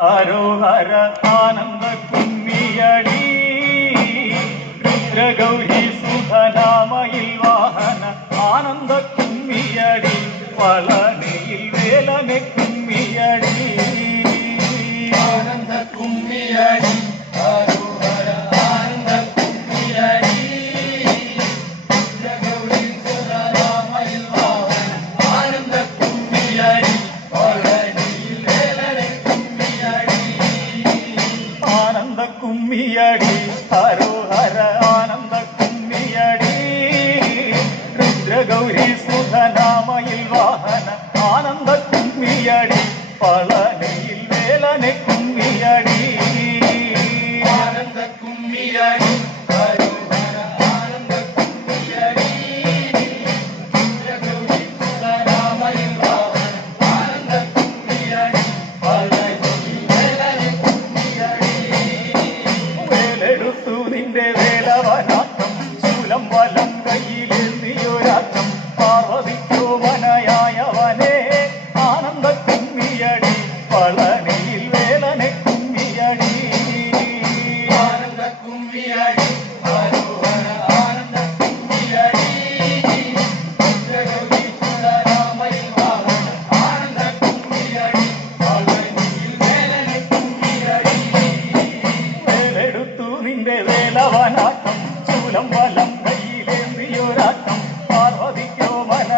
ഹരോഹര ആനന്ദ കുമ്മിയടി രുദ്രഗൗരി സുധനാമയിൽ വാഹന ആനന്ദ കുമ്മിയടി പളനിയിൽ വേലനെ കുമ്മിയടി ആനന്ദ കുമ്മിയടി ഹരോഹര ആനന്ദ കുമ്മിയടി രുദ്രഗൗരി സുധനാമയിൽ വാഹന ആനന്ദ കുമ്മിയടി ആനന്ദ കുമ്മിയടി ഹരോഹര ആനന്ദ കുമ്മിയടി രുദ്രഗൗരി സുധനാമയിൽ വാഹന ആനന്ദ കുമ്മിയടി പളനിയിൽ വേലനെ കുമ്മിയടി ആനന്ദ കുമ്മിയടി ഹരോഹര ആനന്ദ കുമ്മിയടി രുദ്രഗൗരി സുധനാമയിൽ വാഹന ആനന്ദ കുമ്മിയടി വേലെടുത്തു നിന്റെ വേലവനാട്ടം ശൂലം വലം കയ്യിലെന്നിയൊരാട്ടം പാർവതിക്കോ മനയായവനെ ആനന്ദ കുമ്മിയടി പളനിയിൽ വേലനെ കുമ്മിയടി ആനന്ദ കുമ്മിയടി ഹരോഹര ആനന്ദ കുമ്മിയടി രുദ്രഗൗരി സുധനാമയിൽ വാഹന ആനന്ദ കുമ്മിയടി പളനിയിൽ വേലനെ കുമ്മിയടി വേലെടുത്തു നിന്റെ വേലവനാട്ടം ശൂലം വലം കയ്യിലെന്നിയൊരാട്ടം പാർവതിക്കോ മന